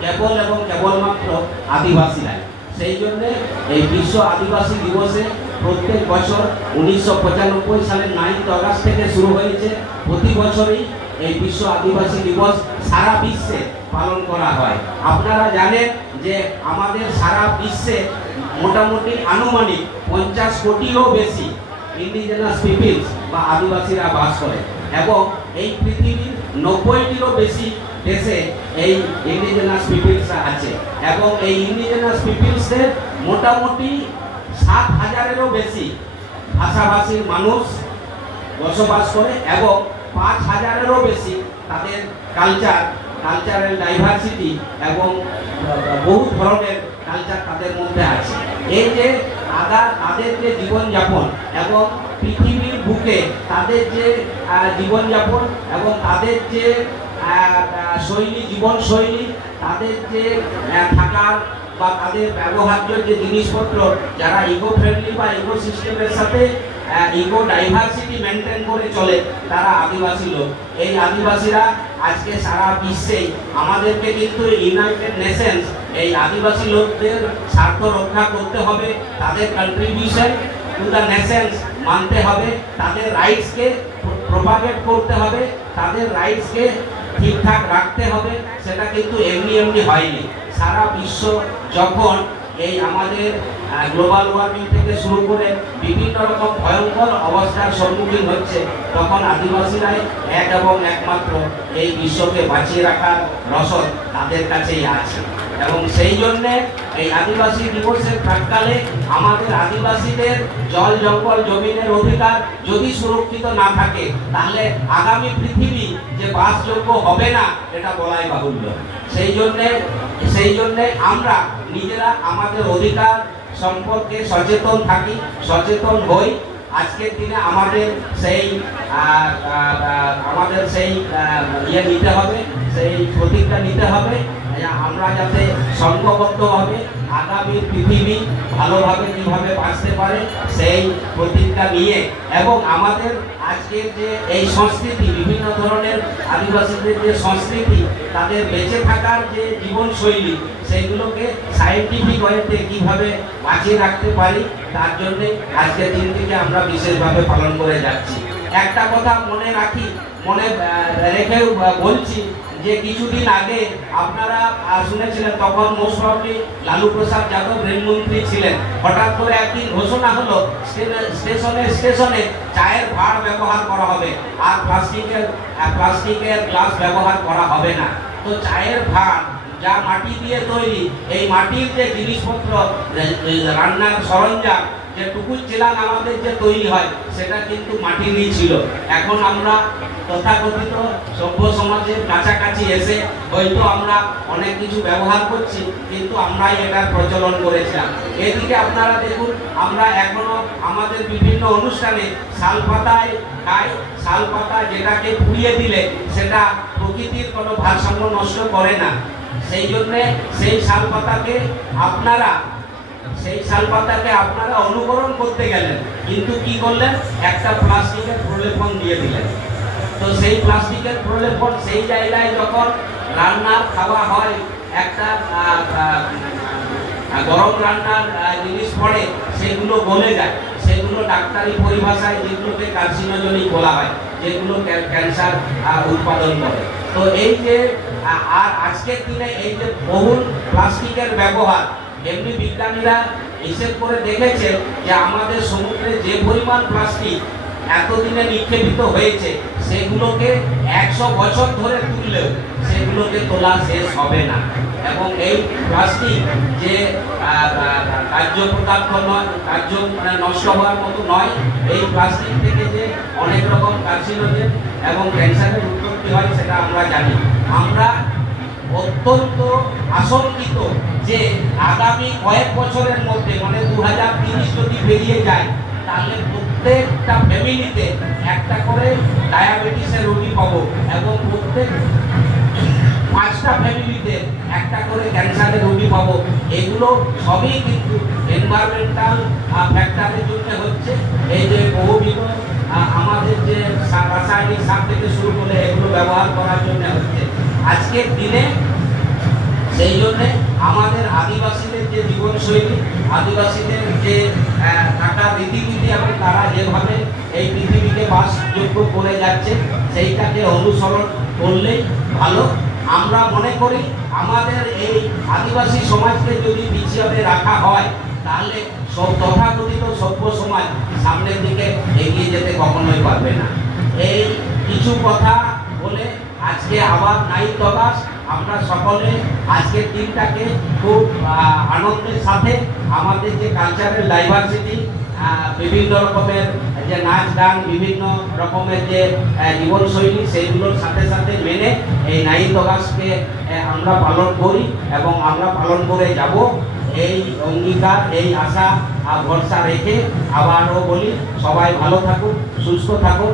কেবল এবং কেবলমাত্র আদিবাসীরাই। সেই জন্যে এই বিশ্ব আদিবাসী দিবসে প্রত্যেক বছর 1995 সালের 9 আগস্ট থেকে শুরু হয়েছে। প্রতি বছরই এই বিশ্ব আদিবাসী দিবস সারা বিশ্বে পালন করা হয়। আপনারা জানেন যে আমাদের সারা বিশ্বে মোটামুটি আনুমানিক 50 কোটিরও বেশি ইন্ডিজেনাস পিপলস বা আদিবাসীরা বাস করে, এবং এই পৃথিবীর 90টিরও বেশি দেশে এই ইন্ডিজেনাস পিপলসরা আছে, এবং এই ইন্ডিজেনাস পিপলসদের মোটামুটি 7,000-এরও বেশি ভাষাভাষীর মানুষ বসবাস করে, এবং 5,000-এরও বেশি তাদের কালচারাল ডাইভার্সিটি এবং বহু ধরনের কালচার তাদের মধ্যে আছে। এই যে তাদের যে জীবনযাপন এবং পৃথিবীর বুকে তাদের যে জীবনযাপন এবং তাদের যে জীবনশৈলী, তাদের যে থাকার বা তাদের ব্যবহার্য যে জিনিসপত্র, যারা ইকো ফ্রেন্ডলি বা ইকো সিস্টেমের সাথে ইকো ডাইভার্সিটি মেনটেন করে চলে, তারা আদিবাসী লোক। এই আদিবাসীরা আজকে সারা বিশ্বে আমাদেরকে কিন্তু ইউনাইটেড নেশনস এই আদিবাসী লোকদের স্বার্থ রক্ষা করতে হবে, তাদের কন্ট্রিবিউশন টু দ্য নেশনস মানতে হবে, তাদের রাইটসকে প্রপাগেট করতে হবে, তাদের রাইটসকে ঠিকঠাক রাখতে হবে। সেটা কিন্তু এমনি হয়নি। সারা বিশ্ব যখন এই আমাদের গ্লোবাল ওয়ার্মিং থেকে শুরু করে বিভিন্ন রকম ভয়ঙ্কর অবস্থার সম্মুখীন হচ্ছে, তখন আদিবাসীরাই এক এবং একমাত্র এই বিশ্বকে বাঁচিয়ে রাখার রসদ তাদের কাছেই আছে। এবং সেই জন্যে এই আদিবাসী দিবসের প্রাক্কালে আমাদের আদিবাসীদের জল জঙ্গল জমিনের অধিকার যদি সুরক্ষিত না থাকে, তাহলে আগামী পৃথিবী যে বাসযোগ্য হবে না, এটা বলাই বাহুল্য। সেই জন্যে আমরা নিজেরা আমাদের অধিকার সম্পর্কে সচেতন হই। আজকের দিনে আমাদের সেই নিতে হবে, সেই প্রতিজ্ঞা নিতে হবে, আমরা যাতে সংঘবদ্ধভাবে আগামী পৃথিবী ভালোভাবে কিভাবে বাঁচতে পারে সেই প্রতিজ্ঞা নিয়ে, এবং আমাদের আজকের যে এই সংস্কৃতি, বিভিন্ন ধরনের আদিবাসীদের যে সংস্কৃতি, তাদের বেঁচে থাকার যে জীবনশৈলী, সেইগুলোকে সায়েন্টিফিক ওয়েতে কীভাবে বাঁচিয়ে রাখতে পারি, তার জন্যে আজকের দিনটিকে আমরা বিশেষভাবে পালন করে যাচ্ছি। একটা কথা মনে রেখে বলছি যে কিছুদিন আগে আপনারা শুনেছিলেন, তখন মোস্ট প্রবাবলি লালু প্রসাদ যাদব রেলমন্ত্রী ছিলেন। হঠাৎ করে একদিন ঘোষণা হলো স্টেশনে চায়ের ভাঁড় ব্যবহার করা হবে, আর প্লাস্টিকের গ্লাস ব্যবহার করা হবে না। তো চায়ের ভাঁড় যা মাটি দিয়ে তৈরি, এই মাটির যে জিনিসপত্র, রান্নার সরঞ্জাম, যে টুকুই চেলান আমাদের যে তৈরি হয়, সেটা কিন্তু মাটিরই ছিল। এখন আমরা তথাকথিত সভ্য সমাজের কাছাকাছি এসে হয়তো আমরা অনেক কিছু ব্যবহার করছি, কিন্তু আমরাই এটার প্রচলন করেছিলাম। এদিকে আপনারা দেখুন, আমরা এখনো আমাদের বিভিন্ন অনুষ্ঠানে শালপাতায় খাই। শালপাতা যেটাকে পুড়িয়ে দিলে সেটা প্রকৃতির কোনো ভারসাম্য নষ্ট করে না। সেই জন্যে সেই শালপাতাকে আপনারা অনুকরণ করতে গেলেন, কিন্তু কি করলেন, একটা প্লাস্টিকের প্রলেপন দিয়ে দিলেন। তো সেই প্লাস্টিকের প্রলেপন সেই জায়গায় যখন রান্নার খাওয়া হয়, একটা গরম রান্নার জিনিস পড়ে, সেগুলো গলে যায়। সেগুলো ডাক্তারি পরিভাষায় যেগুলোকে কার্সিনোজেনিক বলা হয়, যেগুলো ক্যান্সার উৎপাদন করে। তো এই যে আর আজকের দিনে এই যে বহুল প্লাস্টিকের ব্যবহার, এমনি বিজ্ঞানীরা হিসেব করে দেখেছে যে আমাদের সমুদ্রে যে পরিমাণ প্লাস্টিক এতদিনে নিক্ষেপিত হয়েছে, সেগুলোকে 100 বছর ধরে তুললেও সেগুলোকে তোলা শেষ হবে না। এবং এই প্লাস্টিক যে কার্য পদার্থ নয়, নষ্ট হওয়ার মতো নয়, এই প্লাস্টিক থেকে যে অনেক রকম কার্সিনোজেন এবং ক্যান্সারের উৎপত্তি হয়, সেটা আমরা জানি। আমরা অত্যন্ত আশঙ্কিত যে আগামী কয়েক বছরের মধ্যে, মানে 2030 যদি বেরিয়ে যায়, তাহলে প্রত্যেকটা ফ্যামিলিতে একটা করে ডায়াবেটিসের রোগী পাবো, এবং প্রত্যেক 5টা ফ্যামিলিতে একটা করে ক্যান্সারের রোগী পাবো। এগুলো সবই কিন্তু এনভায়রনমেন্টাল ফ্যাক্টরের জন্য হচ্ছে। এই যে বহুবিধ আমাদের যে রাসায়নিক সার থেকে শুরু করে এগুলো ব্যবহার করার জন্য হচ্ছে। আজকের দিনে সেই জন্যে আমাদের আদিবাসীদের যে জীবনশৈলী, আদিবাসীদের যে থাকা রীতিনীতি এবং তারা যেভাবে এই পৃথিবীকে বাসযোগ্য করে যাচ্ছে সেইটাকে অনুসরণ করলেই ভালো। আমরা মনে করি আমাদের এই আদিবাসী সমাজকে যদি পিছিয়ে রাখা হয় তাহলে সব তথাকথিত সভ্য সমাজ সামনের দিকে এগিয়ে যেতে কখনোই পারবে না। এই কিছু কথা বলে আজকে আবার 9th অগাস্ট আমরা সকলে আজকের দিনটাকে খুব আনন্দের সাথে আমাদের যে কালচারাল ডাইভার্সিটি, বিভিন্ন রকমের যে নাচ গান, বিভিন্ন রকমের যে জীবনশৈলী সেইগুলোর সাথে সাথে মেনে এই 9th অগাস্টকে আমরা পালন করি এবং আমরা পালন করে যাব। এই অঙ্গীকার, এই আশা ভরসা রেখে আবারও বলি সবাই ভালো থাকুন, সুস্থ থাকুন।